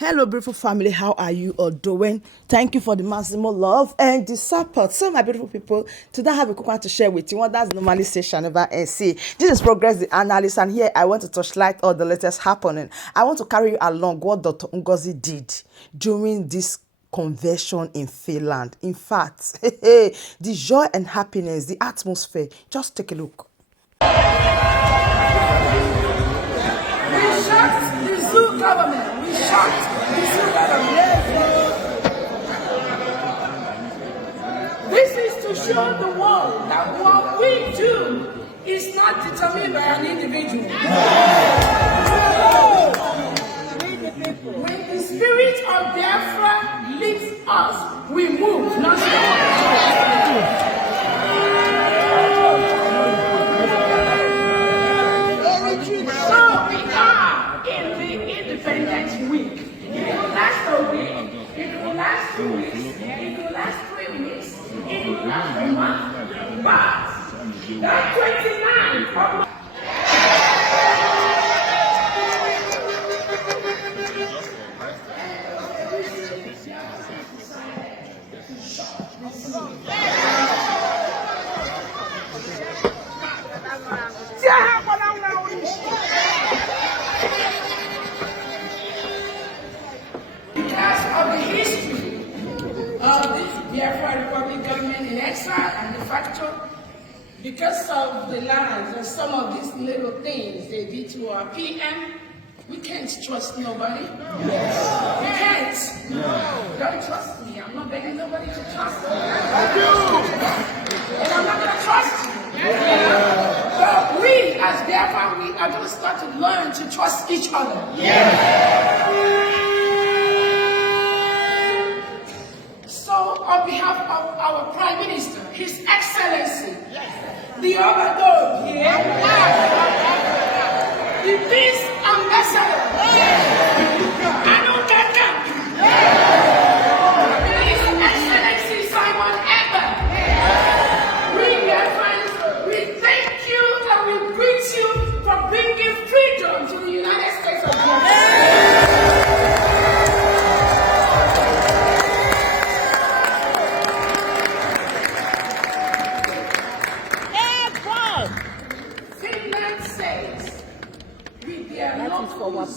Hello, beautiful family. How are you all doing? Thank you for the maximum love and the support. So, my beautiful people, today I have a quick one to share with you. What that's normally say shall never see. This is Progress the Analyst, and here I want to touchlight all the latest happening. I want to carry you along what Dr. Ngozi did during this conversion in Finland. In fact, the joy and happiness, the atmosphere. Just take a look. We shocked the zoo government. We shocked the zoo government. This is to show the world that what we do is not determined by an individual. When the spirit of Biafra leads us, we move, not stop. Independence Week. It will last a week, it will last 2 weeks, it will last 3 weeks, it will last a month. But that 29th of Biafra Republic government in exile and de facto, because of the lies and some of these little things they did to our PM, we can't trust nobody. We can't. Don't trust me. I'm not begging nobody to trust me. I do. And I'm not going to trust you. But we, as Biafra, we are going to start to learn to trust each other. On behalf of our Prime Minister, His Excellency, the Overlord, the Peace Ambassador, His Excellency Simon Ebba, we, dear friends, we thank you and we greet you for bringing freedom to the United States of America.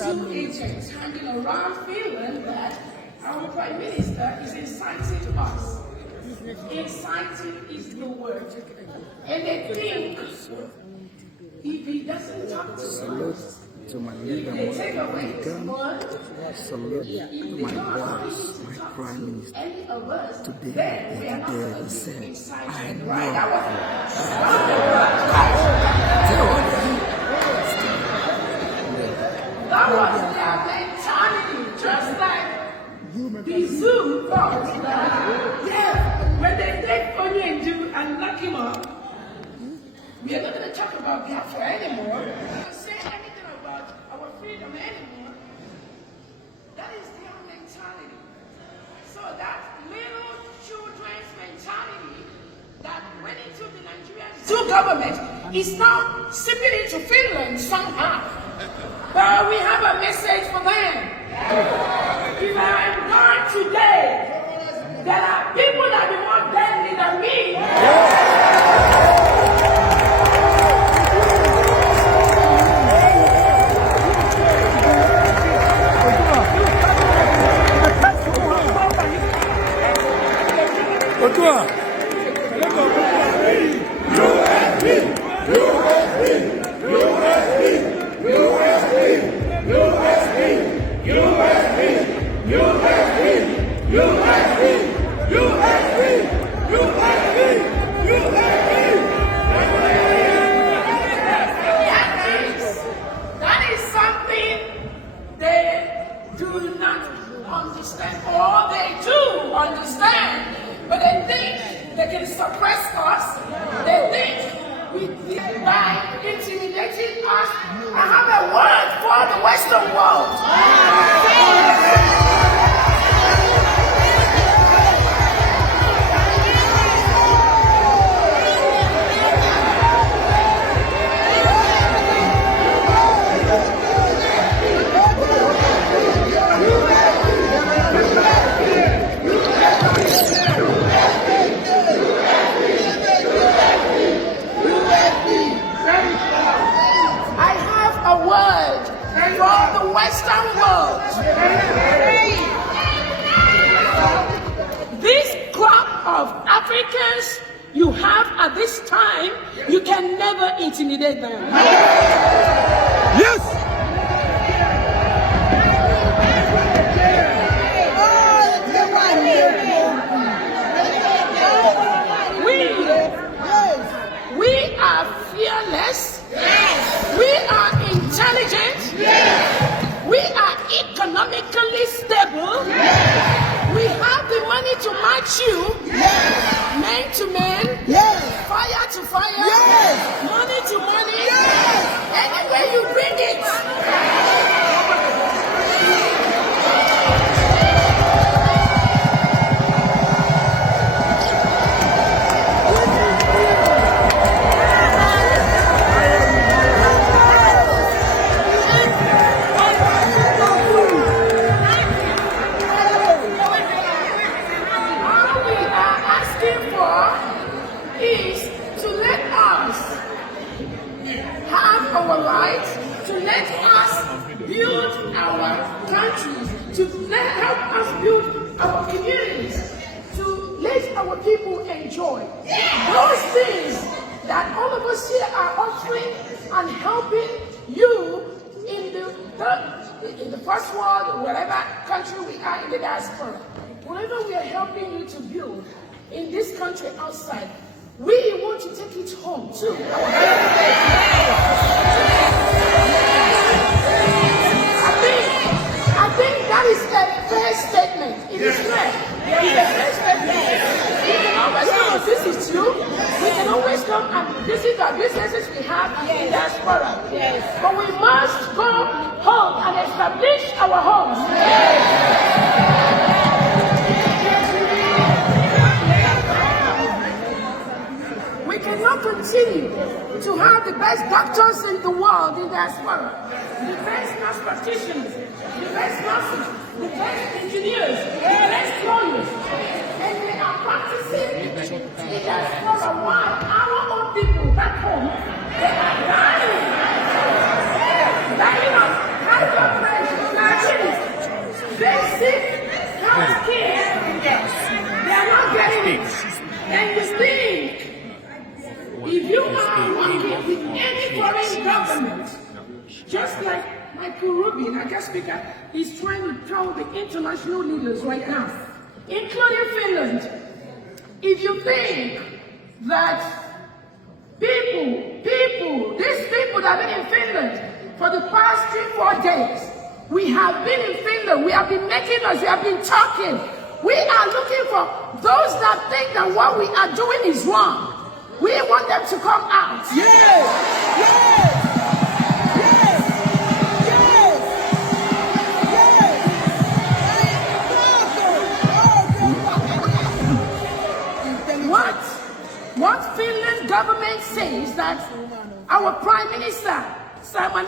Our agents hanging around Finland that our Prime Minister is inciting us. Inciting is the word. And they think if he doesn't talk to us, if they take away his word, if they don't allow him to talk to any of us, then we are not going to be inciting. Right? That was their mentality, just like the zoo thought that, when they take Onyendu and lock him up, we are not going to talk about Biafra anymore. We are not going to say anything about our freedom anymore. That is their mentality. So that little children's mentality that went into the Nigerian zoo government is now seeping into Finland somehow. But we have a message for them. If I am gone today, there are people that are more deadly than me. That is something they do not understand, or they do understand, but they think they can suppress us. They think by intimidating us, I have a word for the Western world. at this time, you can never intimidate them. Yes! We are fearless. We are intelligent. We are economically stable. We have the money to match you. Men to men. Fire to fire. Money to money. Anywhere you bring it. Is to let us have our rights, to let us build our countries, to help us build our communities, to let our people enjoy those things that all of us here are offering and helping you in the first world, wherever country we are in the diaspora. Whatever we are helping you to build in this country outside, we want to take it home too. I think that is a fair statement. It is fair. It is a fair statement. We can always come and visit you. We can always come and visit our businesses we have in diaspora. But we must go home and establish our homes. We cannot continue to have the best doctors in the world in diaspora, the best nurse practitioners, the best nurses, the best engineers, the best lawyers, and they are practicing in diaspora while our own people back home, they are dying of high blood pressure, diabetes, basic health care. They are not getting it. And you think, if you are working with any foreign government, just like Michael Rubin, our guest speaker, is trying to tell the international leaders right now, including Finland, if you think that these people that have been in Finland for the past 3-4 days, we have been in Finland, we have been making us, we have been talking. We are looking for those that think that what we are doing is wrong. We want them to come out. What Finland government says that our Prime Minister Simon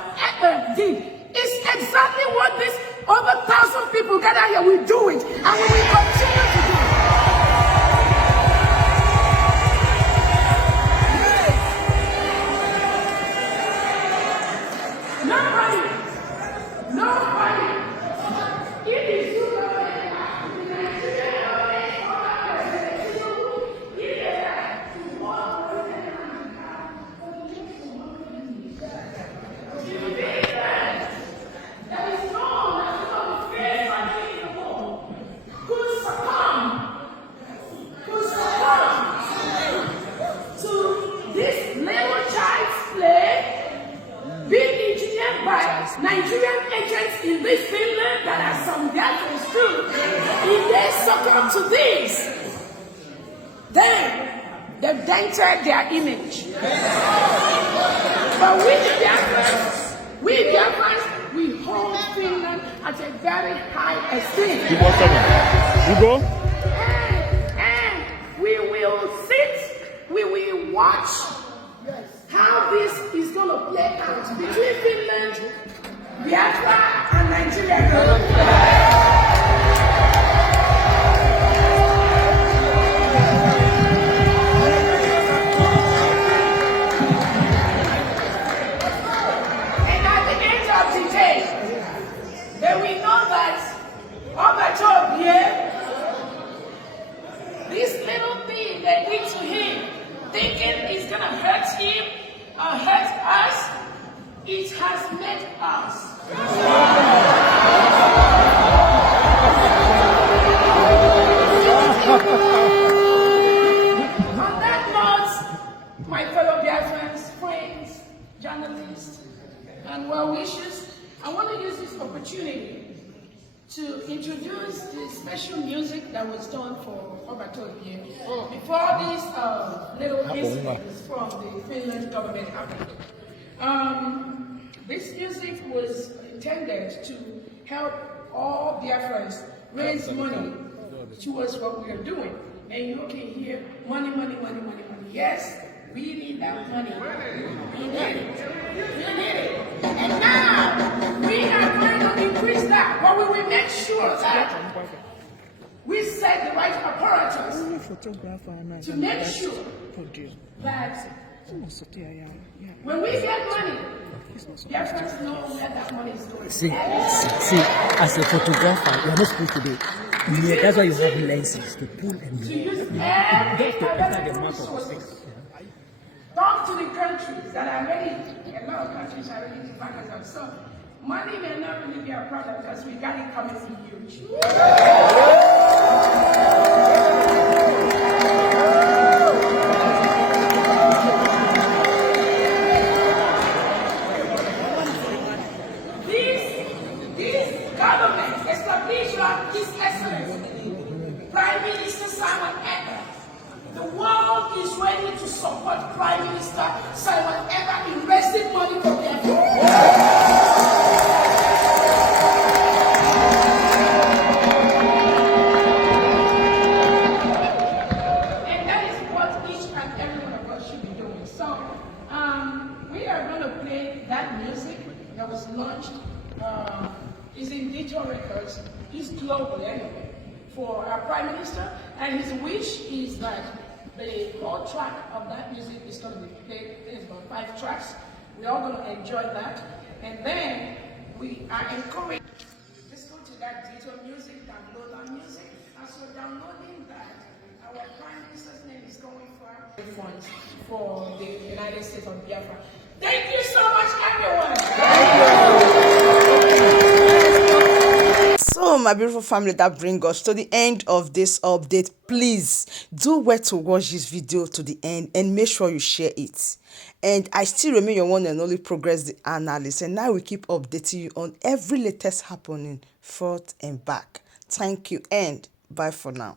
did is exactly what this over 1,000 people gathered here will do it, and we will continue to do it. Nobody. It is you Nigerian agents in this Finland that are some gadgets too. If they succumb to this, then they've dented their image. But we Biafrans, we hold Finland at a very high esteem. You go? And we will sit, we will watch how this is going to play out between Finland, Biafra, and Nigeria. And at the end of the day, then we know that Obachob here, this little thing they did to him, thinking introduce the special music that was done for Obatopia before these little incidents from the Finland government happened. This music was intended to help all Biafrans raise money towards what we are doing. And you can hear money, money, money, money, money. Yes, we need that money. We need it. We need it. And now we are going to increase that, but we will make sure that we set the right apparatus to make sure that when we get money, Biafrans know where that money is going. See, as a photographer, you are not supposed to do it. Yeah, that's why you have lenses to pull and To use every available resources. Talk to the countries that are ready. A lot of countries are ready to back us up. So money may not really be a problem because we got it coming from huge. These governments establish His Excellency, Prime Minister Simon Ekpa. The world is ready to support Prime Minister Simon Ekpa in raising money for their people. And that is what each and every one of us should be doing. So we are going to play that music that was launched. Is in digital records. He's global anyway for our Prime Minister, and his wish is that the whole track of that music is going to be played. There's about 5 tracks. We're all going to enjoy that, and then we are encouraged. Let's go to that digital music, download that music. As we're downloading that, our Prime Minister's name is going for funds for the United States of Biafra. Thank you so much, everyone. So my beautiful family, that brings us to the end of this update. Please do well to watch this video to the end and make sure you share it. And I still remain your one and only Progress the Analyst, and now we keep updating you on every latest happening forth and back. Thank you and bye for now.